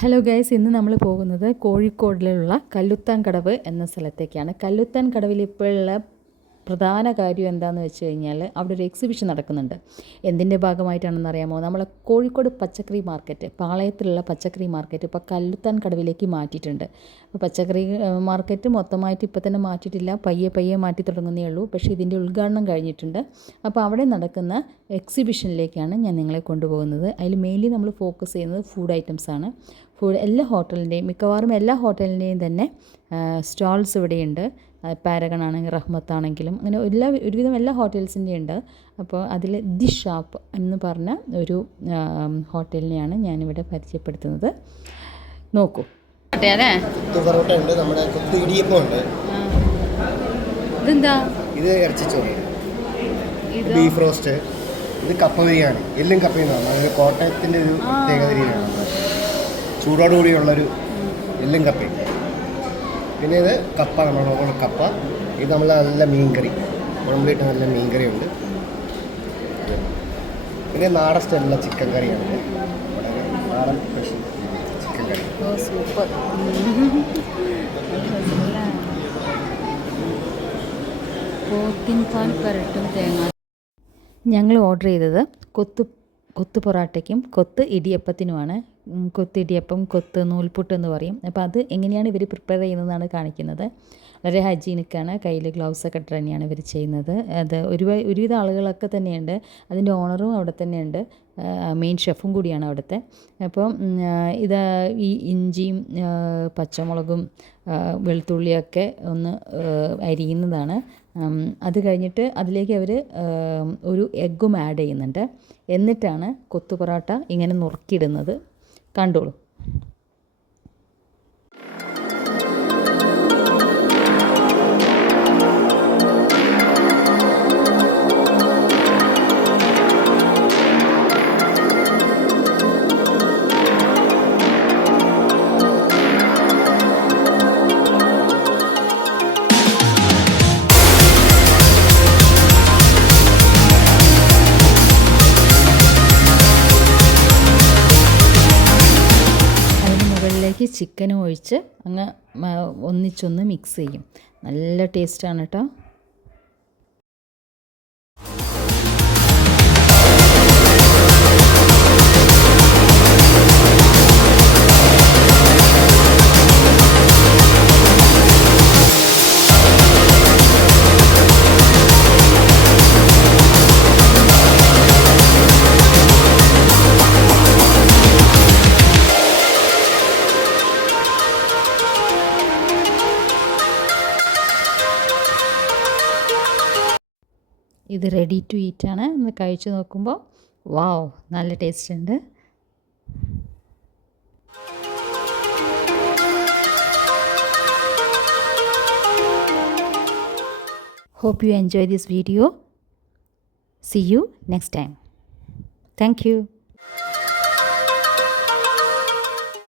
Hello guys, ഇന്ന് നമ്മൾ പോകുന്നത് കോഴിക്കോടിലുള്ള കല്ലുത്താൻ കടവ് എന്ന സ്ഥലത്തേക്കാണ്. കല്ലുത്താൻ കടവിൽ ഇപ്പോഴുള്ള പ്രധാന കാര്യം എന്താണെന്ന് വെച്ച് കഴിഞ്ഞാൽ അവിടെ ഒരു എക്സിബിഷൻ നടക്കുന്നുണ്ട്. എന്തിൻ്റെ ഭാഗമായിട്ടാണെന്ന് അറിയാമോ? നമ്മളെ കോഴിക്കോട് പച്ചക്കറി മാർക്കറ്റ്, പാളയത്തിലുള്ള പച്ചക്കറി മാർക്കറ്റ് ഇപ്പോൾ കല്ലുത്താൻ കടവിലേക്ക് മാറ്റിയിട്ടുണ്ട്. അപ്പോൾ പച്ചക്കറി മാർക്കറ്റ് മൊത്തമായിട്ട് ഇപ്പോൾ തന്നെ മാറ്റിയിട്ടില്ല, പയ്യെ മാറ്റി തുടങ്ങുന്നേ ഉള്ളൂ. പക്ഷേ ഇതിൻ്റെ ഉദ്ഘാടനം കഴിഞ്ഞിട്ടുണ്ട്. അപ്പോൾ അവിടെ നടക്കുന്ന എക്സിബിഷനിലേക്കാണ് ഞാൻ നിങ്ങളെ കൊണ്ടുപോകുന്നത്. അതിൽ മെയിൻലി നമ്മൾ ഫോക്കസ് ചെയ്യുന്നത് ഫുഡ് ഐറ്റംസാണ്. എല്ലാ ഹോട്ടലിൻ്റെയും, മിക്കവാറും എല്ലാ ഹോട്ടലിൻ്റെയും തന്നെ സ്റ്റാൾസ് ഇവിടെയുണ്ട്. പാരഗൺ ആണെങ്കിലും റഹ്മത്താണെങ്കിലും അങ്ങനെ ഒരുവിധം എല്ലാ ഹോട്ടൽസിൻ്റെയും ഉണ്ട്. അപ്പോൾ അതിൽ ദി ഷാപ്പ് എന്ന് പറഞ്ഞ ഒരു ഹോട്ടലിനെയാണ് ഞാനിവിടെ പരിചയപ്പെടുത്തുന്നത്. നോക്കൂ. പൊറോട്ട ഉണ്ട്, നമ്മുടെ ഇടിയപ്പം ഉണ്ട്. ഇതെന്താ? ഇത് ഇറച്ചിച്ചോറ്, ബീഫ് റോസ്റ്റ്, ഇത് കപ്പ ബിരിയാണി, എല്ലും കപ്പയും അതൊരു കോട്ടയത്തിൻ്റെ ഒരു പ്രത്യേകത രീതിയാണ്. ചൂടോടുകൂടിയുള്ളൊരു എല്ലും കപ്പയും. പിന്നെ ഇത് കപ്പ, നമ്മുടെ കപ്പ. ഇത് നമ്മൾ നല്ല മീൻകറി, കുഴമ്പിലിട്ട് നല്ല മീൻകറി ഉണ്ട്. പിന്നെ നാടൻ സ്റ്റൈലുള്ള ചിക്കൻ കറിയാണ്, നാടൻ സ്പെഷ്യൽ ചിക്കൻ കറി. സൂപ്പർ. പോത്തിൻപാൽ പരട്ടും തേങ്ങ. ഞങ്ങൾ ഓർഡർ ചെയ്തത് കൊത്ത് പൊറാട്ടയ്ക്കും കൊത്ത് ഇടിയപ്പത്തിനുമാണ്. കൊത്ത് ഇടിയപ്പം, കൊത്ത് നൂൽപുട്ട് എന്ന് പറയും. അപ്പോൾ അത് എങ്ങനെയാണ് ഇവർ പ്രിപ്പയർ ചെയ്യുന്നതെന്നാണ് കാണിക്കുന്നത്. വളരെ ഹൈജീനിക്കാണ്, കയ്യിൽ ഗ്ലൗസൊക്കെ ഇട്ട് തന്നെയാണ് ഇവർ ചെയ്യുന്നത്. അത് ഒരുവിധ ആളുകളൊക്കെ തന്നെയുണ്ട്. അതിൻ്റെ ഓണറും അവിടെ തന്നെയുണ്ട്, മെയിൻ ഷെഫും കൂടിയാണ് അവിടുത്തെ. അപ്പം ഇത് ഈ ഇഞ്ചിയും പച്ചമുളകും വെളുത്തുള്ളിയൊക്കെ ഒന്ന് അരിയുന്നതാണ്. അത് കഴിഞ്ഞിട്ട് അതിലേക്ക് അവർ ഒരു എഗ്ഗും ആഡ് ചെയ്യുന്നുണ്ട്. എന്നിട്ടാണ് കൊത്തു പൊറോട്ട ഇങ്ങനെ നുറുക്കിയിടുന്നത്. കണ്ടോളൂ. ചിക്കനും ഒഴിച്ച് അങ്ങ് ഒന്നിച്ചൊന്ന് മിക്സ് ചെയ്യും. നല്ല ടേസ്റ്റാണ് കേട്ടോ. ഇത് റെഡി ടു ഈറ്റാണ്. ഒന്ന് കഴിച്ച് നോക്കുമ്പോൾ വാവ്, നല്ല ടേസ്റ്റ് ഉണ്ട്. Hope you enjoy this video. See you next time. Thank you.